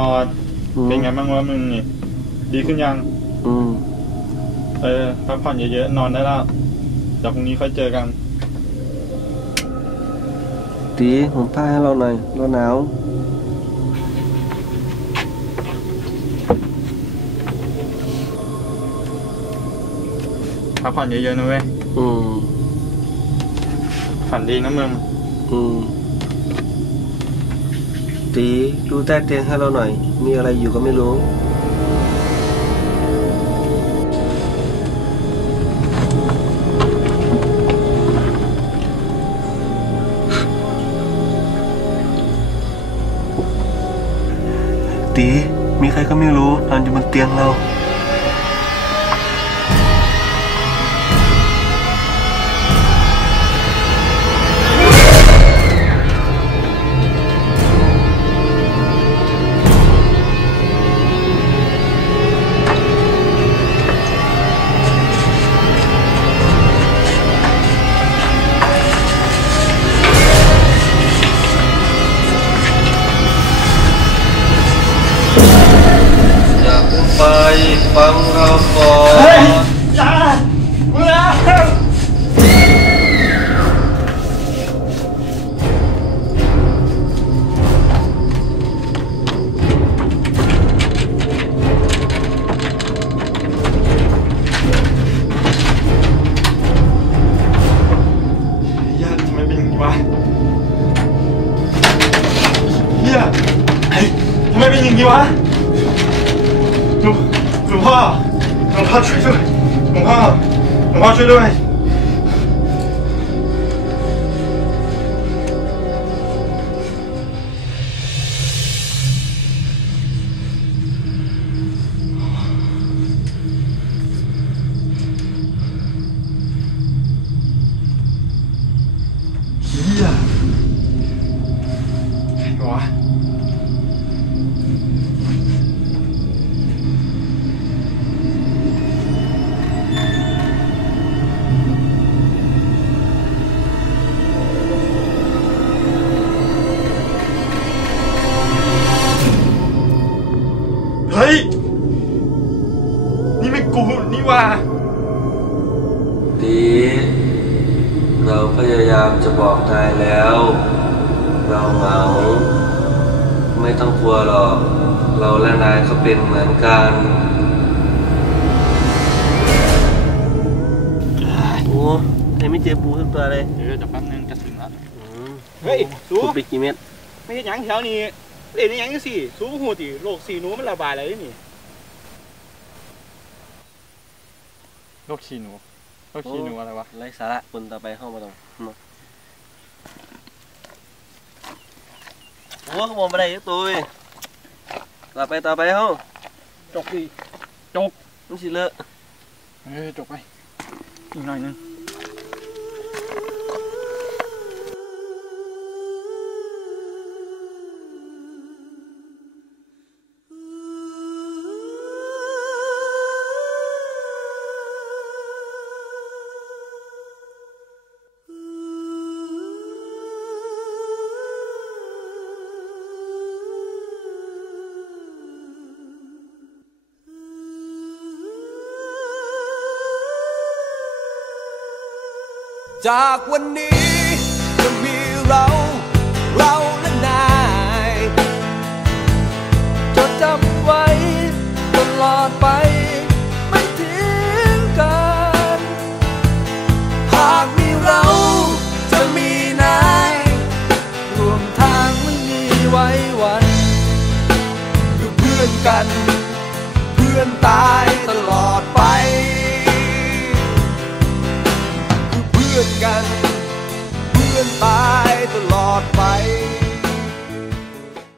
รอดอืมเป็นไงบ้างวะมึงนี่ดีขึ้นยัง อืม เออพักผ่อนเยอะๆนอนได้แล้วเดี๋ยวพรุ่งนี้ค่อยเจอกันตีผมผ้าให้เราหน่อยเราหนาวพักผ่อนเยอะๆนะเว้ยอืมฝันดีนะมึงอืม ตีดูใต้เตียงให้เราหน่อย มีอะไรอยู่ก็ไม่รู้ตีมีใครก็ไม่รู้นอนอยู่บนเตียงเรา ฟังเราก่อนอย่าเมื่อเฮียทำไมเป็นอย่างนี้วะเฮียเฮ้ทำไมเป็นอย่างนี้วะ หลวงพ่อหลวงพ่อ ว่าดีเราพยายามจะบอกนายแล้ว เราเหงา ไม่ต้องกลัวหรอก เราและนายก็เป็นเหมือนกันโอ้ยไม่เจอปูสักตัวเลย เดี๋ยวจะแป๊บนึงจะถึงแล้วเฮ้ยสูปูไปกี่เม็ดไม่ใช่หยังแถวนี้เล่นหยังจังสิสูหูติโรคสีหนูมันระบาดอะไรนี่ โรคขี้หนูโรคขี้หนูอะไรวะ ไรสาระคนต่อไปเข้ามาตรงมาโอ้ขโมยมาได้ยักตัวเว้ยต่อไปต่อไปเฮ้าจกดิมันสิเลอะเฮ้ยจบไปอีกหน่อยนึง จากวันนี้จะมีเรา เราและนายจดจำไว้ตลอดไป ไม่ทิ้งกัน หากมีเราจะมีนายรวมทางไม่มีไว้วันคือเพื่อนกัน